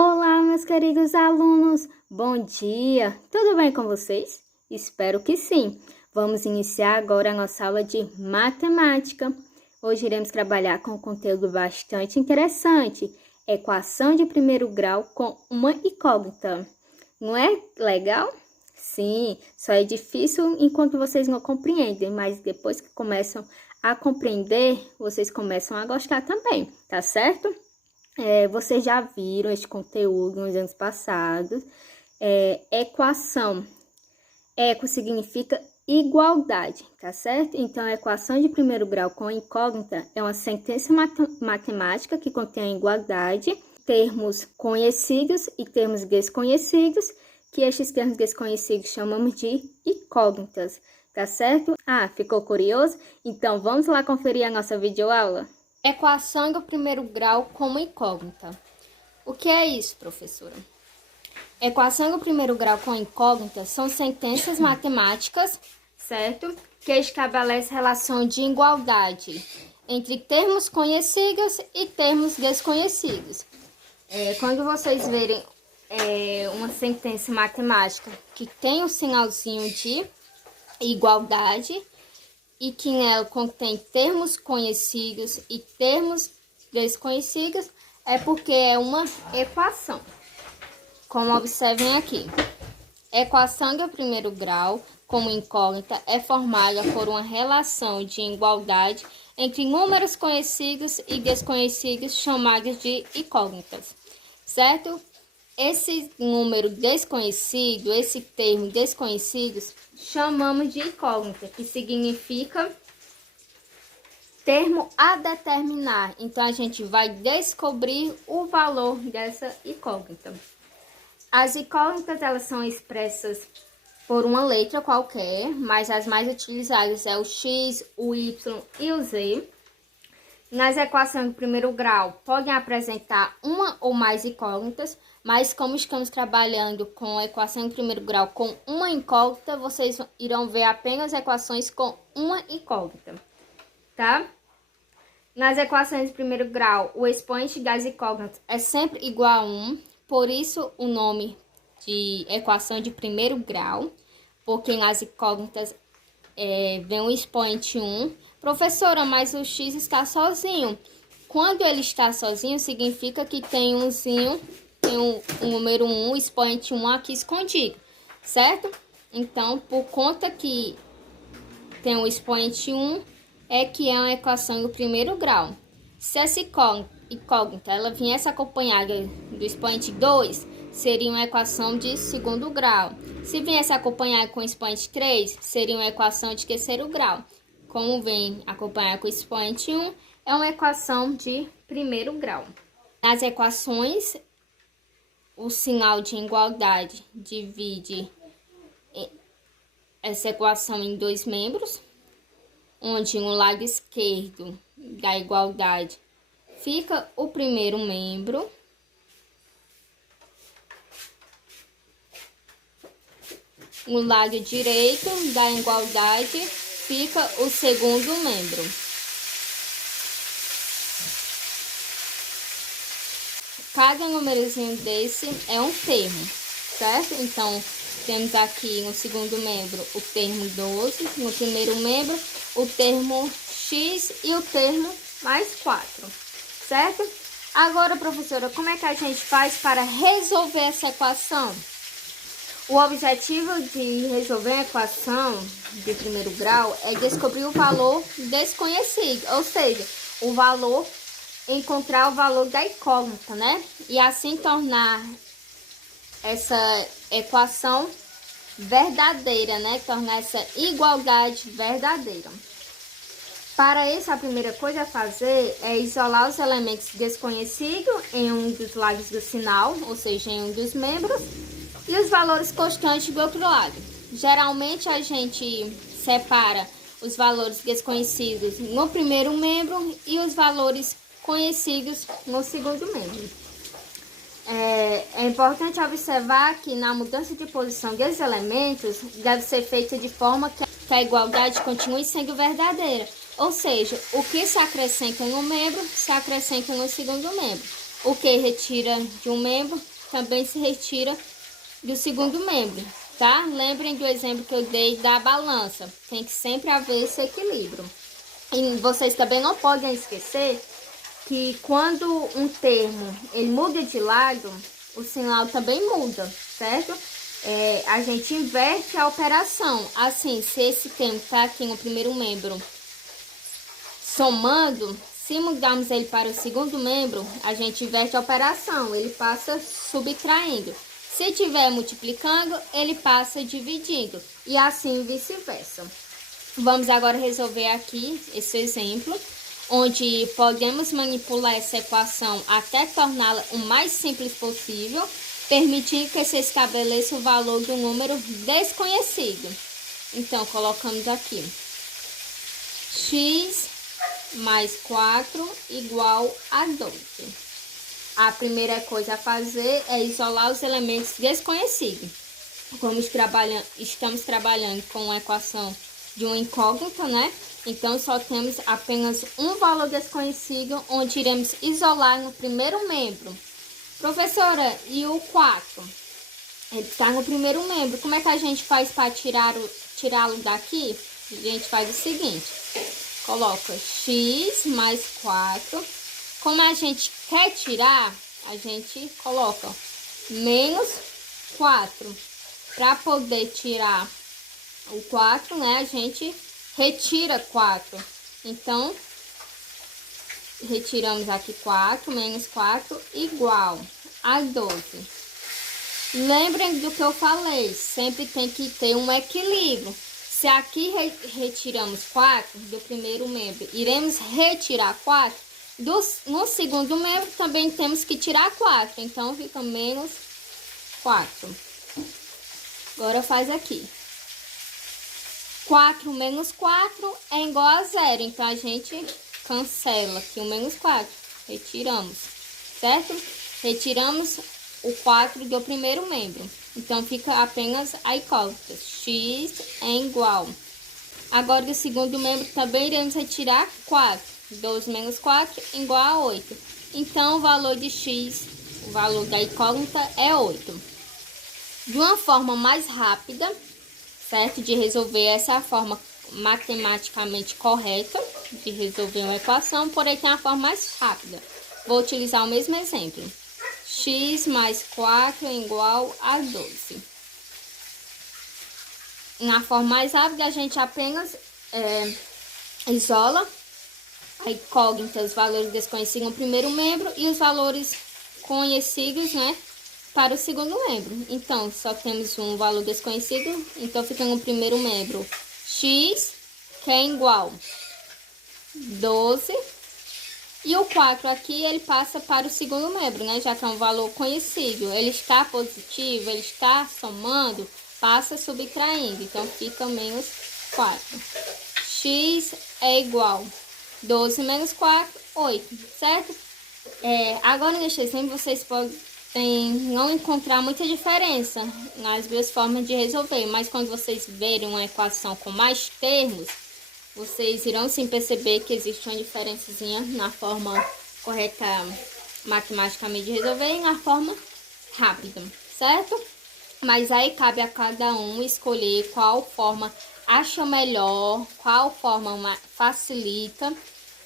Olá, meus queridos alunos! Bom dia! Tudo bem com vocês? Espero que sim! Vamos iniciar agora a nossa aula de matemática. Hoje iremos trabalhar com um conteúdo bastante interessante, equação de primeiro grau com uma incógnita. Não é legal? Sim, só é difícil enquanto vocês não compreendem, mas depois que começam a compreender, vocês começam a gostar também, tá certo? Vocês já viram este conteúdo nos anos passados. Equação. Eco significa igualdade, tá certo? Então, a equação de primeiro grau com incógnita é uma sentença matemática que contém a igualdade, termos conhecidos e termos desconhecidos, que estes termos desconhecidos chamamos de incógnitas, tá certo? Ficou curioso? Então, vamos lá conferir a nossa videoaula? Equação do primeiro grau como incógnita. O que é isso, professora? Equação do primeiro grau com incógnita são sentenças matemáticas, certo? Que estabelecem relação de igualdade entre termos conhecidos e termos desconhecidos. Quando vocês verem uma sentença matemática que tem um sinalzinho de igualdade, e que nela contém termos conhecidos e termos desconhecidos, é porque é uma equação. Como observem aqui, equação do primeiro grau, como incógnita, é formada por uma relação de igualdade entre números conhecidos e desconhecidos, chamados de incógnitas, certo? Esse número desconhecido, esse termo desconhecidos, chamamos de incógnita, que significa termo a determinar. Então, a gente vai descobrir o valor dessa incógnita. As incógnitas, elas são expressas por uma letra qualquer, mas as mais utilizadas é o X, o Y e o Z. Nas equações do primeiro grau, podem apresentar uma ou mais incógnitas, mas como estamos trabalhando com a equação do primeiro grau com uma incógnita, vocês irão ver apenas equações com uma incógnita, tá? Nas equações do primeiro grau, o expoente das incógnitas é sempre igual a 1, por isso o nome de equação de primeiro grau, porque nas incógnitas vem o expoente 1. Professora, mas o x está sozinho. Quando ele está sozinho, significa que tem um número 1, expoente 1 aqui escondido, certo? Então, por conta que tem um expoente 1, é que é uma equação do primeiro grau. Se essa incógnita ela viesse acompanhada do expoente 2, seria uma equação de segundo grau. Se viesse acompanhada com o expoente 3, seria uma equação de terceiro grau. Como vem acompanhar com o expoente 1, é uma equação de primeiro grau. Nas equações, o sinal de igualdade divide essa equação em dois membros, onde no lado esquerdo da igualdade fica o primeiro membro, no lado direito da igualdade fica o segundo membro. Cada númerozinho desse é um termo, certo? Então, temos aqui no segundo membro o termo 12, no primeiro membro o termo x e o termo mais 4, certo? Agora, professora, como é que a gente faz para resolver essa equação? O objetivo de resolver a equação de primeiro grau é descobrir o valor desconhecido, ou seja, encontrar o valor da incógnita, né? E assim tornar essa equação verdadeira, né? Tornar essa igualdade verdadeira. Para isso, a primeira coisa a fazer é isolar os elementos desconhecidos em um dos lados do sinal, ou seja, em um dos membros, e os valores constantes do outro lado. Geralmente, a gente separa os valores desconhecidos no primeiro membro e os valores conhecidos no segundo membro. É importante observar que na mudança de posição desses elementos deve ser feita de forma que a igualdade continue sendo verdadeira. Ou seja, o que se acrescenta no membro, se acrescenta no segundo membro. O que retira de um membro também se retira do segundo membro, tá? Lembrem do exemplo que eu dei da balança. Tem que sempre haver esse equilíbrio. E vocês também não podem esquecer que quando um termo ele muda de lado, o sinal também muda, certo? A gente inverte a operação. Assim, se esse termo está aqui no primeiro membro somando, se mudarmos ele para o segundo membro, a gente inverte a operação, ele passa subtraindo. Se estiver multiplicando, ele passa dividindo, e assim vice-versa. Vamos agora resolver aqui esse exemplo, onde podemos manipular essa equação até torná-la o mais simples possível, permitindo que se estabeleça o valor do número desconhecido. Então, colocamos aqui x mais 4 igual a 12. A primeira coisa a fazer é isolar os elementos desconhecidos. Como estamos trabalhando com uma equação de uma incógnita, né? Então, só temos apenas um valor desconhecido, onde iremos isolar no primeiro membro. Professora, e o 4? Ele está no primeiro membro. Como é que a gente faz para tirá-lo daqui? A gente faz o seguinte. Coloca x mais 4. Como a gente quer tirar, a gente coloca menos 4. Para poder tirar o 4, né, a gente retira 4. Então, retiramos aqui 4, menos 4, igual a 12. Lembrem do que eu falei, sempre tem que ter um equilíbrio. Se aqui retiramos 4 do primeiro membro, iremos retirar 4. No segundo membro também temos que tirar 4, então fica menos 4. Agora faz aqui. 4 menos 4 é igual a 0, então a gente cancela aqui o menos 4, retiramos, certo? Retiramos o 4 do primeiro membro, então fica apenas a incógnita, x é igual. Agora do segundo membro também iremos retirar 4, 12 menos 4 igual a 8, então o valor de x, o valor da incógnita é 8. De uma forma mais rápida, certo? De resolver, essa é a forma matematicamente correta de resolver uma equação, porém tem a forma mais rápida. Vou utilizar o mesmo exemplo. X mais 4 é igual a 12. Na forma mais rápida, a gente apenas isola a incógnita, os valores desconhecidos no primeiro membro e os valores conhecidos, né, para o segundo membro. Então, só temos um valor desconhecido, então fica no primeiro membro x, que é igual 12, e o 4 aqui, ele passa para o segundo membro, né, já que é um valor conhecido, ele está positivo, ele está somando, passa subtraindo, então fica menos 4. X é igual 12 menos 4, 8, certo? Agora, neste exemplo, vocês podem não encontrar muita diferença nas duas formas de resolver, mas quando vocês verem uma equação com mais termos, vocês irão sim perceber que existe uma diferençazinha na forma correta matematicamente de resolver e na forma rápida, certo? Mas aí cabe a cada um escolher qual forma acha melhor, qual forma facilita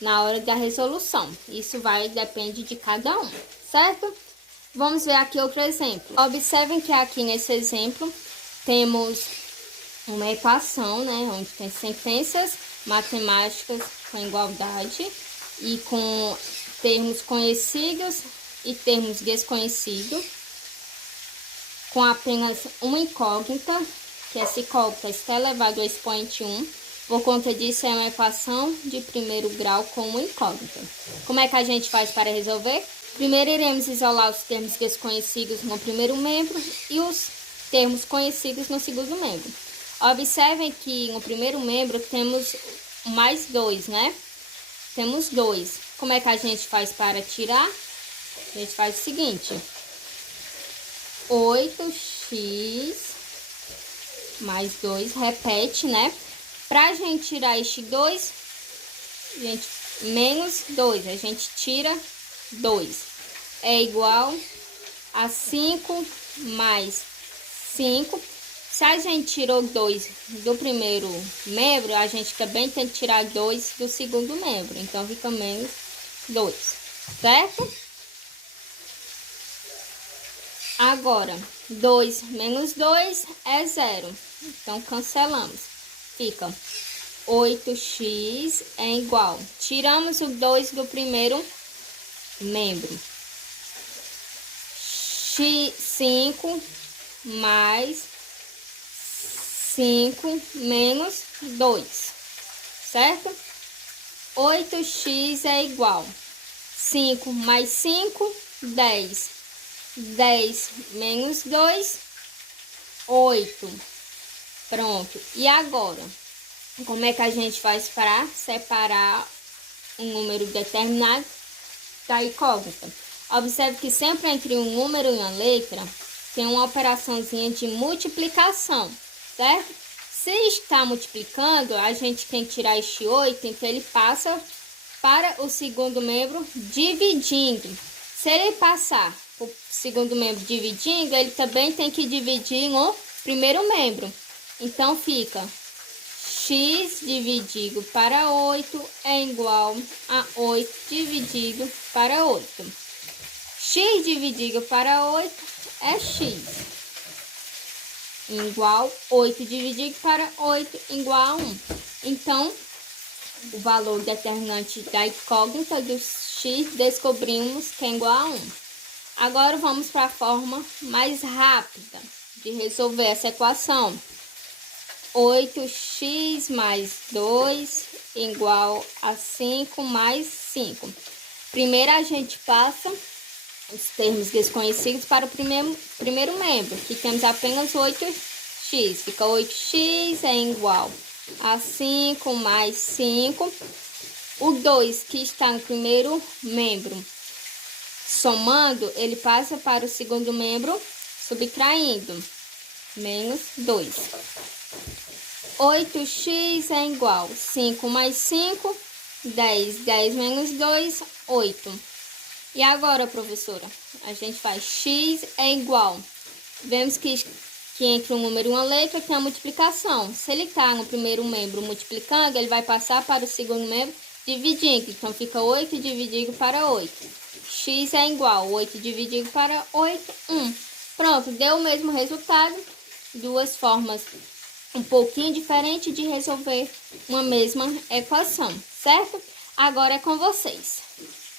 na hora da resolução. Isso depende de cada um, certo? Vamos ver aqui outro exemplo. Observem que aqui nesse exemplo temos uma equação, né, onde tem sentenças matemáticas com igualdade e com termos conhecidos e termos desconhecidos, com apenas uma incógnita, que essa incógnita está elevado ao expoente 1. Por conta disso, é uma equação de primeiro grau com uma incógnita. Como é que a gente faz para resolver? Primeiro, iremos isolar os termos desconhecidos no primeiro membro e os termos conhecidos no segundo membro. Observem que no primeiro membro temos mais 2, né? Temos 2. Como é que a gente faz para tirar? A gente faz o seguinte. 8x mais 2, repete, né? Pra gente tirar este 2, menos 2, a gente tira 2. é igual a 5 mais 5. Se a gente tirou 2 do primeiro membro, a gente também tem que tirar 2 do segundo membro. Então, fica menos 2, certo? Agora, 2 menos 2 é 0. Então, cancelamos. Fica 8x é igual. Tiramos o 2 do primeiro membro. 5 mais 5 menos 2, certo? 8x é igual. 5 mais 5, 10. 10 menos 2, 8. Pronto. E agora, como é que a gente faz para separar um número determinado da incógnita? Observe que sempre entre um número e uma letra tem uma operaçãozinha de multiplicação, certo? Se está multiplicando, a gente tem que tirar este 8, então ele passa para o segundo membro dividindo. Se ele passar o segundo membro dividindo, ele também tem que dividir no primeiro membro. Então, fica x dividido para 8 é igual a 8 dividido para 8. X dividido para 8 é x. Igual 8 dividido para 8 igual a 1. Então, o valor determinante da incógnita do x descobrimos que é igual a 1. Agora vamos para a forma mais rápida de resolver essa equação. 8x mais 2 igual a 5 mais 5. Primeiro a gente passa os termos desconhecidos para o primeiro membro, que temos apenas 8x. Fica 8x é igual a 5 mais 5. O 2 que está no primeiro membro, somando, ele passa para o segundo membro, subtraindo, menos 2. 8x é igual a 5 mais 5, 10. 10 menos 2, 8. E agora, professora, a gente faz x é igual. Vemos que entre um número e uma letra tem a multiplicação. Se ele está no primeiro membro multiplicando, ele vai passar para o segundo membro dividindo. Então, fica 8 dividido para 8. X é igual a 8 dividido para 8, 1. Pronto, deu o mesmo resultado. Duas formas um pouquinho diferentes de resolver uma mesma equação, certo? Agora é com vocês.